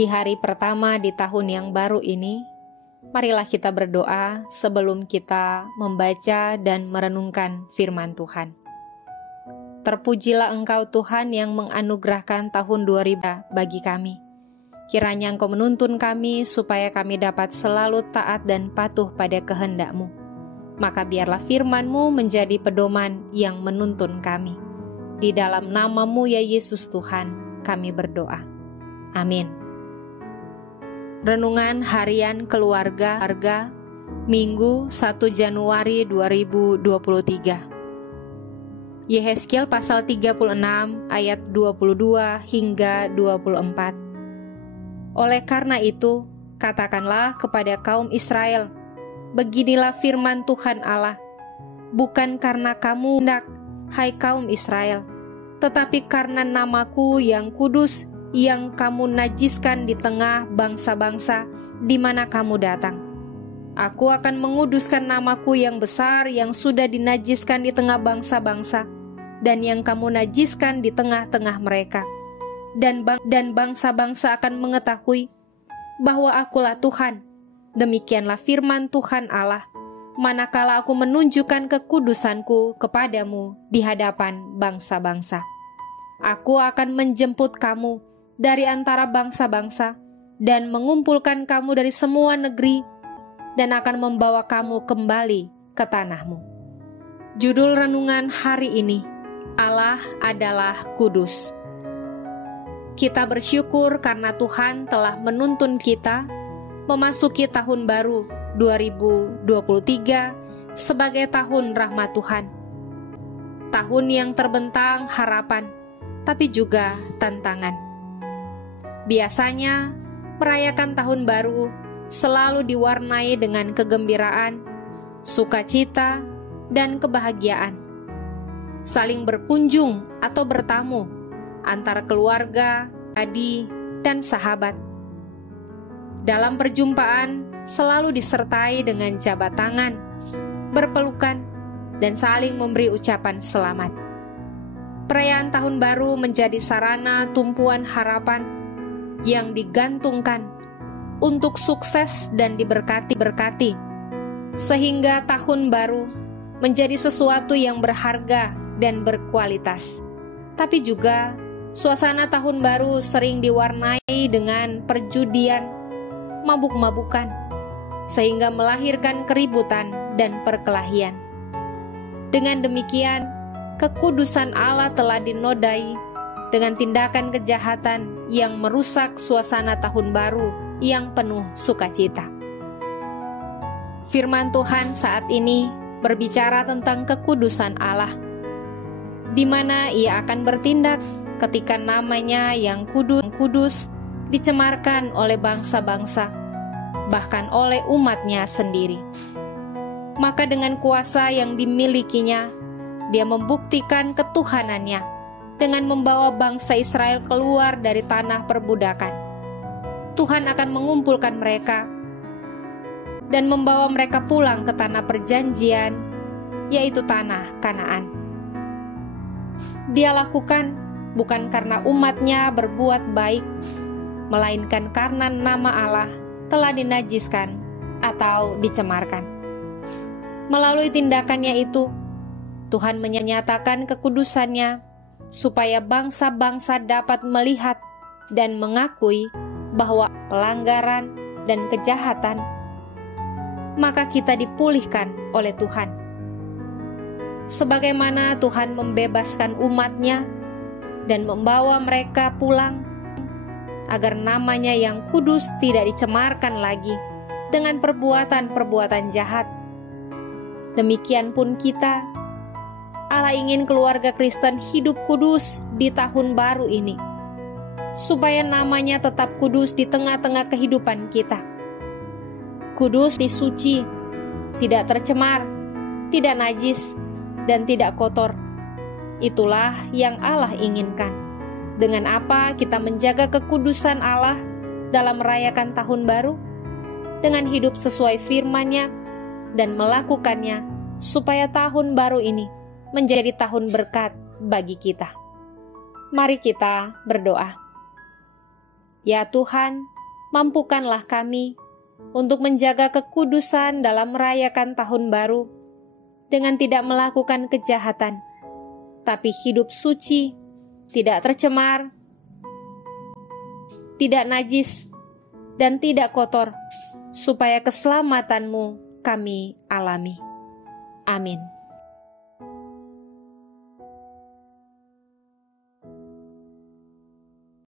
Di hari pertama di tahun yang baru ini, marilah kita berdoa sebelum kita membaca dan merenungkan firman Tuhan. Terpujilah Engkau Tuhan yang menganugerahkan tahun 2000 bagi kami. Kiranya Engkau menuntun kami supaya kami dapat selalu taat dan patuh pada kehendak-Mu. Maka biarlah firman-Mu menjadi pedoman yang menuntun kami. Di dalam nama-Mu ya Yesus Tuhan, kami berdoa. Amin. Renungan Harian Keluarga Minggu 1 Januari 2023. Yehezkiel pasal 36 ayat 22 hingga 24. Oleh karena itu, katakanlah kepada kaum Israel, beginilah firman Tuhan Allah, bukan karena kamu hendak, hai kaum Israel, tetapi karena namaku yang kudus yang kamu najiskan di tengah bangsa-bangsa di mana kamu datang. Aku akan menguduskan namaku yang besar yang sudah dinajiskan di tengah bangsa-bangsa dan yang kamu najiskan di tengah-tengah mereka. Dan bangsa-bangsa akan mengetahui bahwa akulah Tuhan. Demikianlah firman Tuhan Allah, manakala aku menunjukkan kekudusanku kepadamu di hadapan bangsa-bangsa. Aku akan menjemput kamu dari antara bangsa-bangsa dan mengumpulkan kamu dari semua negeri dan akan membawa kamu kembali ke tanahmu. Judul renungan hari ini, Allah adalah kudus. Kita bersyukur karena Tuhan telah menuntun kita memasuki tahun baru 2023 sebagai tahun rahmat Tuhan. Tahun yang terbentang harapan, tapi juga tantangan. Biasanya, merayakan tahun baru selalu diwarnai dengan kegembiraan, sukacita, dan kebahagiaan. Saling berkunjung atau bertamu antara keluarga, adik, dan sahabat. Dalam perjumpaan selalu disertai dengan jabat tangan, berpelukan, dan saling memberi ucapan selamat. Perayaan tahun baru menjadi sarana tumpuan harapan yang digantungkan untuk sukses dan diberkati, sehingga tahun baru menjadi sesuatu yang berharga dan berkualitas. Tapi juga suasana tahun baru sering diwarnai dengan perjudian, mabuk-mabukan, sehingga melahirkan keributan dan perkelahian. Dengan demikian, kekudusan Allah telah dinodai dengan tindakan kejahatan yang merusak suasana tahun baru yang penuh sukacita. Firman Tuhan saat ini berbicara tentang kekudusan Allah, di mana Ia akan bertindak ketika namanya yang kudus dicemarkan oleh bangsa-bangsa, bahkan oleh umatnya sendiri. Maka dengan kuasa yang dimilikinya, Dia membuktikan ketuhanannya dengan membawa bangsa Israel keluar dari tanah perbudakan. Tuhan akan mengumpulkan mereka dan membawa mereka pulang ke tanah perjanjian, yaitu tanah Kanaan. Dia lakukan bukan karena umatnya berbuat baik, melainkan karena nama Allah telah dinajiskan atau dicemarkan. Melalui tindakannya itu, Tuhan menyatakan kekudusannya supaya bangsa-bangsa dapat melihat dan mengakui bahwa pelanggaran dan kejahatan, maka kita dipulihkan oleh Tuhan. Sebagaimana Tuhan membebaskan umatnya dan membawa mereka pulang, agar namanya yang kudus tidak dicemarkan lagi dengan perbuatan-perbuatan jahat. Demikian pun kita, Allah ingin keluarga Kristen hidup kudus di tahun baru ini, supaya namanya tetap kudus di tengah-tengah kehidupan kita. Kudus, disuci, tidak tercemar, tidak najis, dan tidak kotor. Itulah yang Allah inginkan. Dengan apa kita menjaga kekudusan Allah dalam merayakan tahun baru? Dengan hidup sesuai firman-Nya dan melakukannya, supaya tahun baru ini menjadi tahun berkat bagi kita. Mari kita berdoa. Ya Tuhan, mampukanlah kami untuk menjaga kekudusan dalam merayakan tahun baru dengan tidak melakukan kejahatan, tapi hidup suci, tidak tercemar, tidak najis, dan tidak kotor, supaya keselamatan-Mu kami alami. Amin.